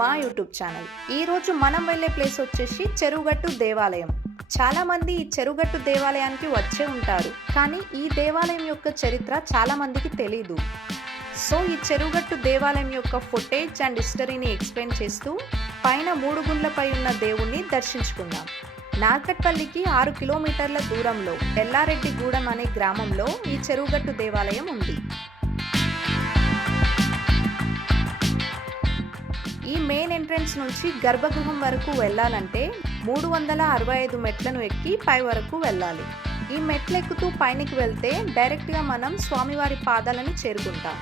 మా YouTube channel. ఈరోజు మనం వెళ్ళే ప్లేస్ వచ్చేసి చెరువుగట్టు దేవాలయం. చాలా మంది ఈ చెరువుగట్టు దేవాలయానికి వచ్చే ఉంటారు, కానీ ఈ దేవాలయం యొక్క చరిత్ర చాలా మందికి తెలీదు. సో ఈ చెరువుగట్టు దేవాలయం యొక్క ఫుటేజ్ అండ్ హిస్టరీని ఎక్స్ప్లెయిన్ చేస్తూ పైన 3 గుండ్లపై ఉన్న దేవుణ్ణి దర్శించుకుందాం. నార్కట్పల్లికి 6 కిలోమీటర్ల దూరంలో ఎల్లారెడ్డిగూడెం అనే గ్రామంలో ఈ చెరువుగట్టు దేవాలయం ఉంది. ఈ మెయిన్ ఎంట్రన్స్ నుంచి గర్భగృహం వరకు వెళ్ళాలంటే 365 మెట్లను ఎక్కి పై వరకు వెళ్ళాలి. ఈ మెట్లు ఎక్కుతూ పైనకి వెళ్తే డైరెక్ట్గా మనం స్వామివారి పాదాలను చేరుకుంటాం.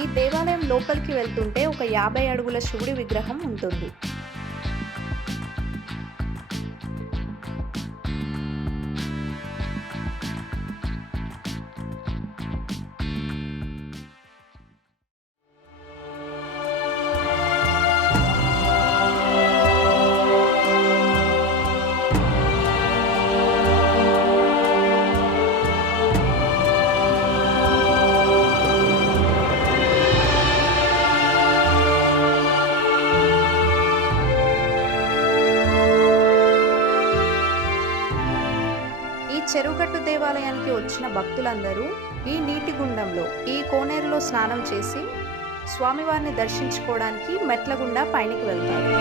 ఈ దేవాలయం లోపలికి వెళ్తుంటే ఒక 50 అడుగుల శివుడి విగ్రహం ఉంటుంది. చెరువుగట్టు దేవాలయానికి వచ్చిన భక్తులందరూ ఈ నీటి గుండంలో ఈ కోనేరులో స్నానం చేసి స్వామివారిని దర్శించుకోవడానికి మెట్ల గుండా పైనకి వెళ్తారు.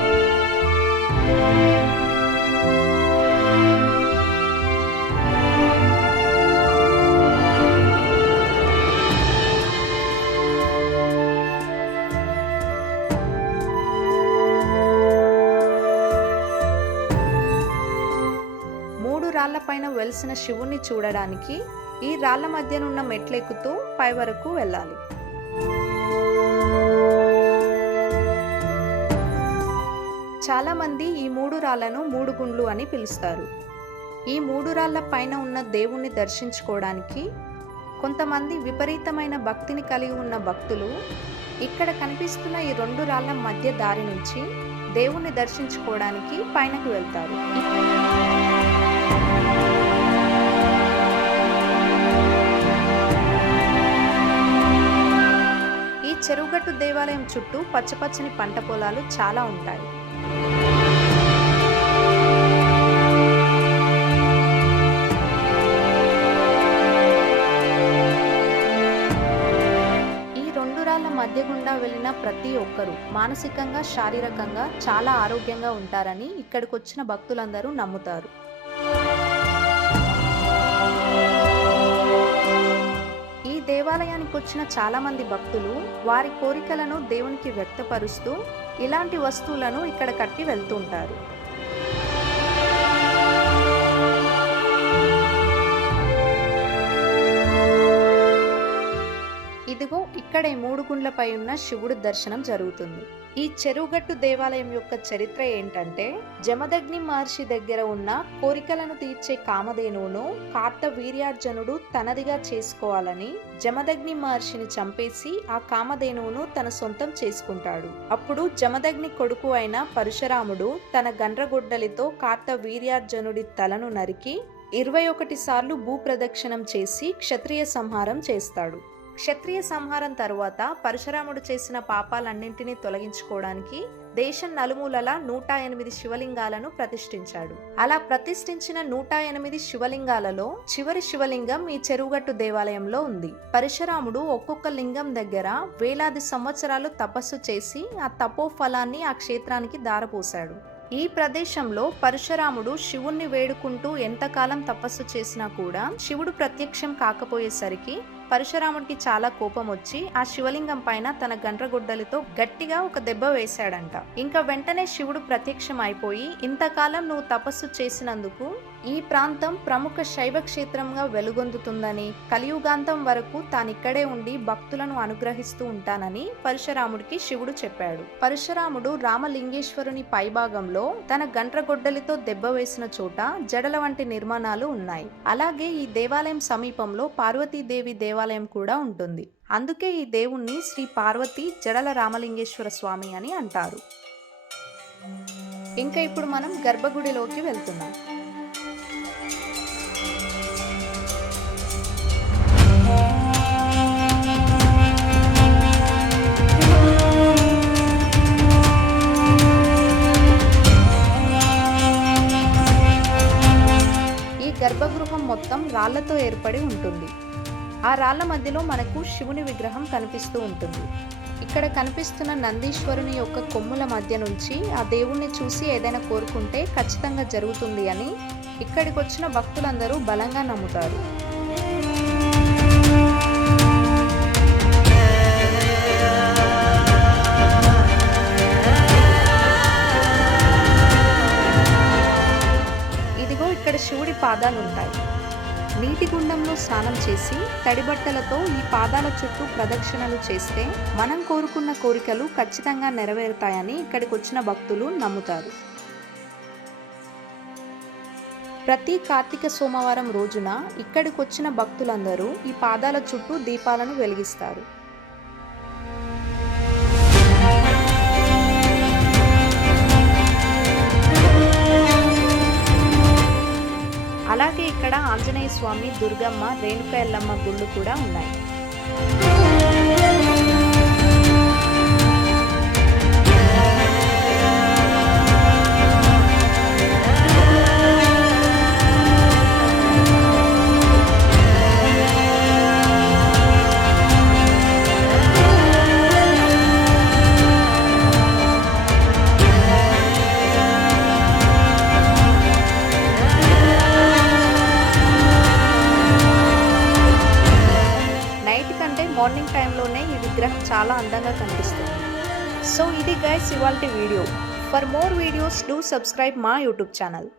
రాళ్లపైన వెలిసిన శివుణ్ణి చూడడానికి ఈ రాళ్ల మధ్యనున్న మెట్లెక్కుతూ పై వరకు వెళ్ళాలి. చాలా మంది ఈ 3 రాళ్లను 3 గుండ్లు అని పిలుస్తారు. ఈ 3 రాళ్ల పైన ఉన్న దేవుణ్ణి దర్శించుకోవడానికి కొంతమంది విపరీతమైన భక్తిని కలిగి ఉన్న భక్తులు ఇక్కడ కనిపిస్తున్న ఈ 2 రాళ్ల మధ్య దారి నుంచి దేవుణ్ణి దర్శించుకోవడానికి పైనకు వెళ్తారు. ఈ చెరువుగట్టు దేవాలయం చుట్టూ పచ్చపచ్చని పంట పొలాలు చాలా ఉంటాయి. ఈ 2 రాళ్ల మధ్య గుండా వెళ్ళిన ప్రతి ఒక్కరూ మానసికంగా శారీరకంగా చాలా ఆరోగ్యంగా ఉంటారని ఇక్కడికి వచ్చిన భక్తులందరూ నమ్ముతారు. ఈ దేవాలయానికి వచ్చిన చాలా మంది భక్తులు వారి కోరికలను దేవునికి వ్యక్తపరుస్తూ ఇలాంటి వస్తువులను ఇక్కడ కట్టి వెళ్తుంటారు. ఇదిగో ఇక్కడే 3 గుండ్లపై ఉన్న శివుడి దర్శనం జరుగుతుంది. ఈ చెరువుగట్టు దేవాలయం యొక్క చరిత్ర ఏంటంటే, జమదగ్ని మహర్షి దగ్గర ఉన్న కోరికలను తీర్చే కామధేనువును కార్తవీర్యార్జునుడు తనదిగా చేసుకోవాలని జమదగ్ని మహర్షిని చంపేసి ఆ కామధేనువును తన సొంతం చేసుకుంటాడు. అప్పుడు జమదగ్ని కొడుకు అయిన పరశురాముడు తన గండ్రగొడ్డలితో కార్తవీర్యార్జునుడి తలను నరికి 21 సార్లు భూప్రదక్షిణం చేసి క్షత్రియ సంహారం చేస్తాడు. క్షత్రియ సంహారం తరువాత పరశురాముడు చేసిన పాపాలన్నింటినీ తొలగించుకోవడానికి దేశం నలుమూలలా 108 శివలింగాలను ప్రతిష్ఠించాడు. అలా ప్రతిష్ఠించిన 108 శివలింగాలలో చివరి శివలింగం ఈ చెరువుగట్టు దేవాలయంలో ఉంది. పరశురాముడు ఒక్కొక్క లింగం దగ్గర వేలాది సంవత్సరాలు తపస్సు చేసి ఆ తపోఫలాన్ని ఆ క్షేత్రానికి దారపోశాడు. ఈ ప్రదేశంలో పరశురాముడు శివుణ్ణి వేడుకుంటూ ఎంతకాలం తపస్సు చేసినా కూడా శివుడు ప్రత్యక్షం కాకపోయేసరికి పరశురాముడికి చాలా కోపం వచ్చి ఆ శివలింగం పైన తన గండ్రగొడ్డలితో గట్టిగా ఒక దెబ్బ వేశాడంట. ఇంకా వెంటనే శివుడు ప్రత్యక్షం అయిపోయి, ఇంతకాలం నువ్వు తపస్సు చేసినందుకు ఈ ప్రాంతం ప్రముఖ శైవ క్షేత్రంగా వెలుగొందుతుందని, కలియుగాంతం వరకు తానిక్కడే ఉండి భక్తులను అనుగ్రహిస్తూ ఉంటానని పరశురాముడికి శివుడు చెప్పాడు. పరశురాముడు రామలింగేశ్వరుని పైభాగంలో తన గండ్రగొడ్డలితో దెబ్బ వేసిన చోట జడల వంటి నిర్మాణాలు ఉన్నాయి. అలాగే ఈ దేవాలయం సమీపంలో పార్వతీదేవి దేవాలయం కూడా ఉంటుంది. అందుకే ఈ దేవుణ్ణి శ్రీ పార్వతీ జడల రామలింగేశ్వర స్వామి అని అంటారు. ఇంకా ఇప్పుడు మనం గర్భగుడిలోకి వెళ్తున్నాం. రాళ్లతో ఏర్పడి ఉంటుంది. ఆ రాళ్ల మధ్యలో మనకు శివుని విగ్రహం కనిపిస్తూ ఉంటుంది. ఇక్కడ కనిపిస్తున్న నందీశ్వరుని యొక్క కొమ్ముల మధ్య నుంచి ఆ దేవుణ్ణి చూసి ఏదైనా కోరుకుంటే ఖచ్చితంగా జరుగుతుంది అని ఇక్కడికి వచ్చిన భక్తులందరూ బలంగా నమ్ముతారు. ఇదిగో ఇక్కడ శివుడి పాదాలుంటాయి. నీటి గుండంలో స్నానం చేసి తడిబట్టలతో ఈ పాదాల చుట్టూ ప్రదక్షిణలు చేస్తే మనం కోరుకున్న కోరికలు ఖచ్చితంగా నెరవేరుతాయని ఇక్కడికి వచ్చిన భక్తులు నమ్ముతారు. ప్రతి కార్తీక సోమవారం రోజున ఇక్కడికి వచ్చిన భక్తులందరూ ఈ పాదాల చుట్టూ దీపాలను వెలిగిస్తారు. అలాగే ఇక్కడ ఆంజనేయ స్వామి, దుర్గమ్మ, రేణుక ఎల్లమ్మ గుళ్ళు కూడా ఉన్నాయి. మార్నింగ్ టైంలోనే ఈ విగ్రహం చాలా అందంగా కనిపిస్తుంది. సో ఇది గైస్ ఇవాల్టి video. For more videos do subscribe మా యూట్యూబ్ ఛానల్.